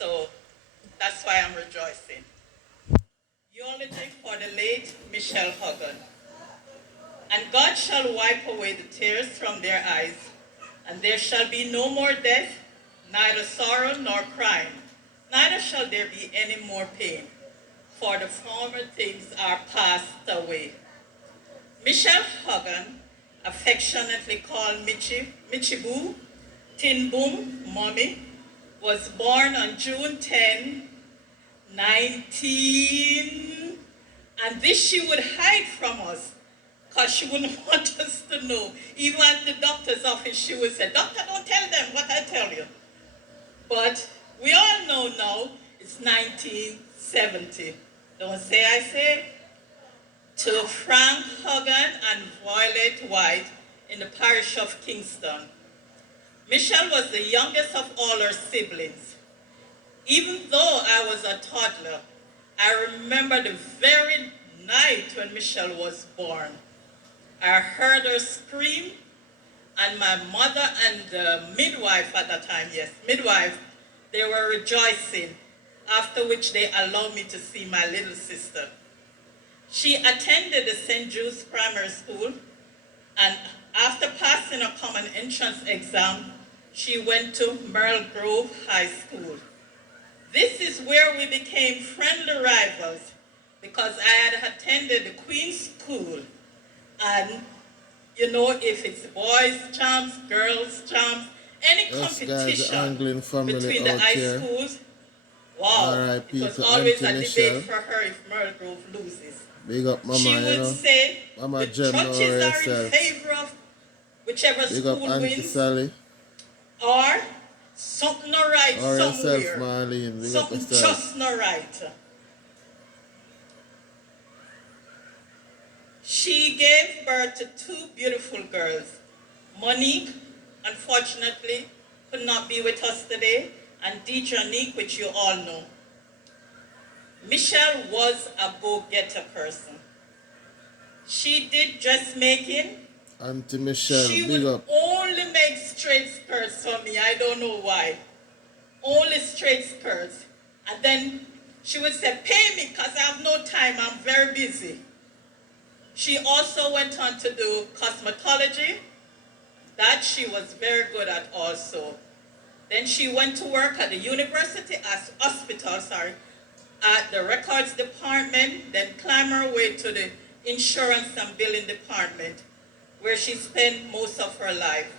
So that's why I'm rejoicing. Eulogy for the late Michelle Huggan. And God shall wipe away the tears from their eyes, and there shall be no more death, neither sorrow nor crying, neither shall there be any more pain, for the former things are passed away. Michelle Huggan, affectionately called Michi Boo, Tin Boom, Mommy, was born on June 10, 19, and this she would hide from us because she wouldn't want us to know. Even at the doctor's office, she would say, "Doctor, don't tell them what I tell you." But we all know now it's 1970. Don't say I say. To Frank Huggan and Violet White in the parish of Kingston. Michelle was the youngest of all her siblings. Even though I was a toddler, I remember the very night when Michelle was born. I heard her scream, and my mother and the midwife at that time, yes, midwife, they were rejoicing, after which they allowed me to see my little sister. She attended the St. Jude's Primary School, and after passing a common entrance exam, she went to Merle Grove High School. This is where we became friendly rivals because I had attended the Queen's School, and you know, if it's boys' champs, girls' champs, any competition between the high schools, wow, it was always a debate for her if Merle Grove loses. Big up Mama, she would say Mama the judges are in favor of whichever Big school wins, Sally. or something not right or somewhere, yourself, Marlene. something just not right. She gave birth to two beautiful girls. Monique, unfortunately, could not be with us today, and Deidre, which you all know. Michelle was a go-getter person. She did dressmaking. Auntie Michelle, she big would up. only make straight skirts for me. I don't know why. Only straight skirts. And then she would say, "Pay me because I have no time. I'm very busy." She also went on to do cosmetology. That she was very good at also. Then she went to work at the university hospital, at the records department, then climbed her way to the insurance and billing department, where she spent most of her life.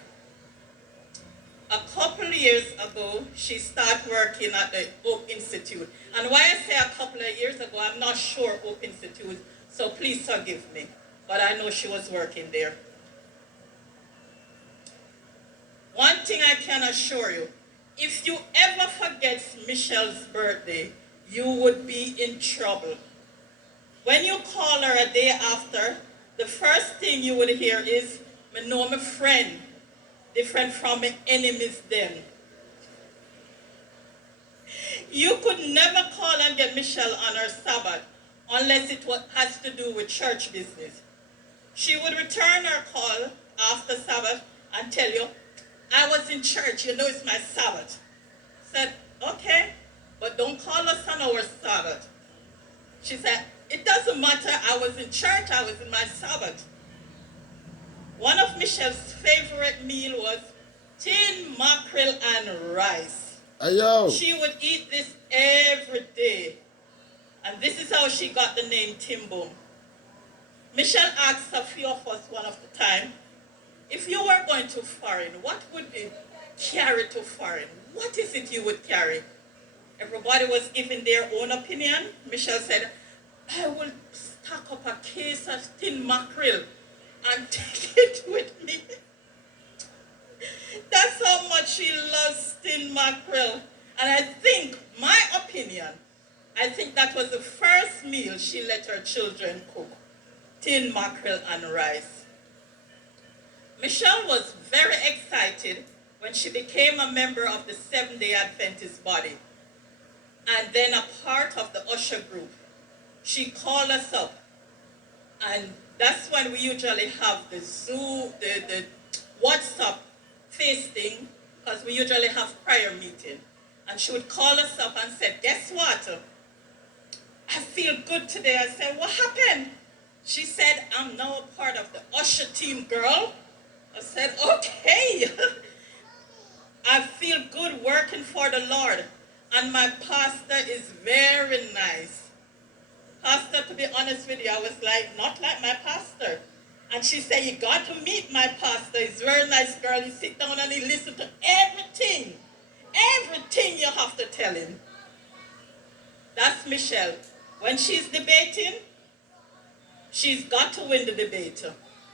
A couple of years ago, she started working at the Oak Institute. And why I say a couple of years ago, I'm not sure Oak Institute, so please forgive me. But I know she was working there. One thing I can assure you, if you ever forget Michelle's birthday, you would be in trouble. When you call her a day after, the first thing you would hear is, "Me know my friend, different from my enemies then." You could never call and get Michelle on her Sabbath unless it has to do with church business. She would return her call after Sabbath and tell you, "I was in church, you know it's my Sabbath." Said, "Okay, but don't call us on our Sabbath." She said, "It doesn't matter, I was in church, I was in my Sabbath." One of Michelle's favorite meal was tin mackerel and rice. Ayo. She would eat this every day. And this is how she got the name Timbo. Michelle asked a few of us one of the time, if you were going to foreign, what would you carry to foreign? What is it you would carry? Everybody was giving their own opinion. Michelle said, "I will stock up a case of tin mackerel and take it with me." That's how much she loves tin mackerel. And I think, my opinion, I think that was the first meal she let her children cook. Tin mackerel and rice. Michelle was very excited when she became a member of the Seventh-day Adventist body and then a part of the usher group. She called us up, and that's when we usually have the Zoom, the WhatsApp face thing, because we usually have prayer meeting. And she would call us up and said, guess what? I feel good today. I said, what happened? She said, I'm now a part of the usher team, girl. I said, okay. I feel good working for the Lord. And my pastor is very nice. Pastor, to be honest with you, I was like, not like my pastor. And she said, you got to meet my pastor. He's a very nice girl. You sit down and he listens to everything. Everything you have to tell him. That's Michelle. When she's debating, she's got to win the debate.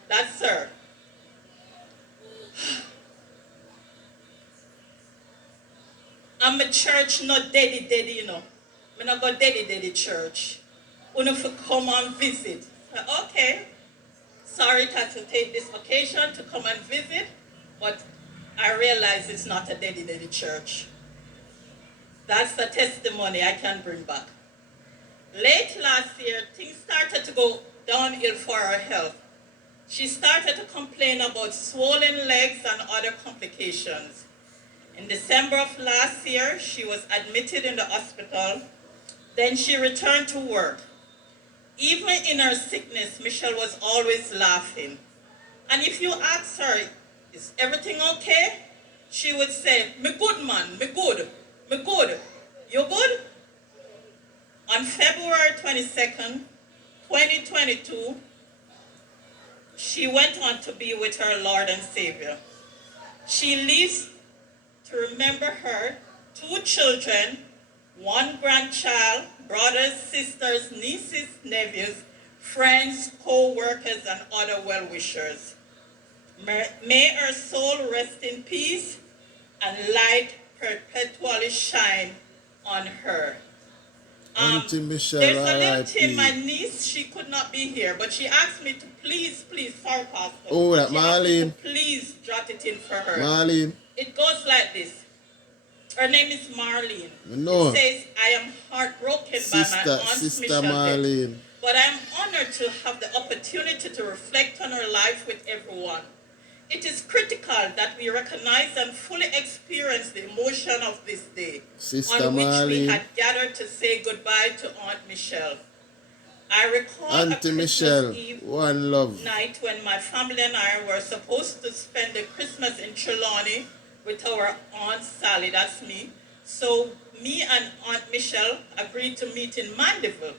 That's her. I'm a church not daddy, you know. I'm not go daddy church. Una for come and visit. Okay. Sorry to take this occasion to come and visit, but I realize it's not a daddy church. That's the testimony I can bring back. Late last year, things started to go downhill for her health. She started to complain about swollen legs and other complications. In December of last year, she was admitted in the hospital. Then she returned to work. Even in her sickness, Michelle was always laughing. And if you ask her, is everything okay? She would say, me good man, me good, me good. You good? On February 22nd, 2022, she went on to be with her Lord and Savior. She lives to remember her 2 children, 1 grandchild, brothers, sisters, nieces, nephews, friends, co-workers, and other well-wishers. May her soul rest in peace and light perpetually shine on her. Auntie Michelle, There's a little thing, R.I.P. my niece, she could not be here, but she asked me to please, sorry, Pastor. Oh, that she asked me Marlene. to please jot it in for her. Marlene. It goes like this. Her name is Marlene. No. It says, I am heartbroken by my aunt's Sister Michelle Marlene. death, but I am honored to have the opportunity to reflect on her life with everyone. It is critical that we recognize and fully experience the emotion of this day, Sister on which we Marlene. had gathered to say goodbye to Aunt Michelle. I recall Auntie a Christmas Michelle, Eve one love. night when my family and I were supposed to spend the Christmas in Trelawney with our Aunt Sally, that's me. So me and Aunt Michelle agreed to meet in Mandeville.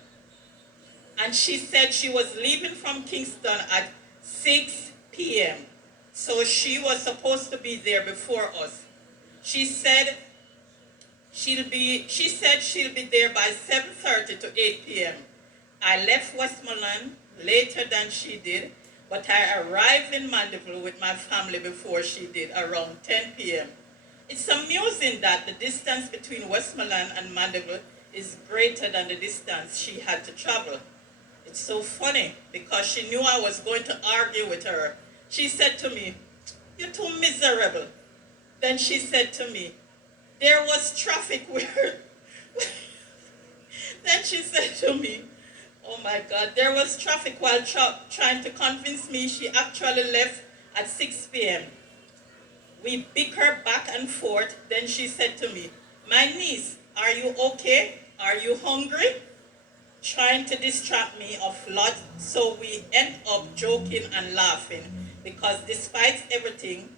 And she said she was leaving from Kingston at 6 p.m. So she was supposed to be there before us. She said she'll be there by 7:30 to 8 p.m. I left Westmoreland later than she did, but I arrived in Mandeville with my family before she did, around 10 p.m. It's amusing that the distance between Westmoreland and Mandeville is greater than the distance she had to travel. It's so funny because she knew I was going to argue with her. She said to me, "You're too miserable." Then she said to me, "There was traffic where..." Then she said to me, oh my God, there was traffic while trying to convince me she actually left at 6 p.m. We bickered back and forth. Then she said to me, "My niece, are you okay? Are you hungry?" Trying to distract me of lot, so we end up joking and laughing because despite everything,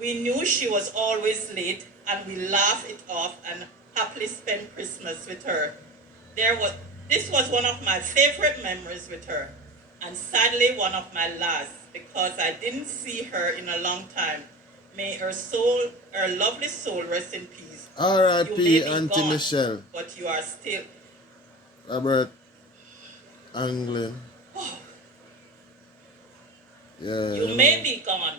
we knew she was always late and we laughed it off and happily spent Christmas with her. This was one of my favorite memories with her, and sadly one of my last because I didn't see her in a long time. May her lovely soul rest in peace. R.I.P. Auntie Michelle. But you are still... Robert Anglin. Yeah. You may be gone,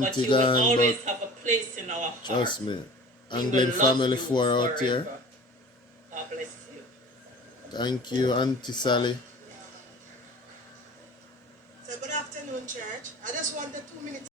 but you will always have a place in our heart. Trust me. Anglin family for out here. God bless you. Thank you, Auntie Sally. So good afternoon, church. I just wanted 2 minutes.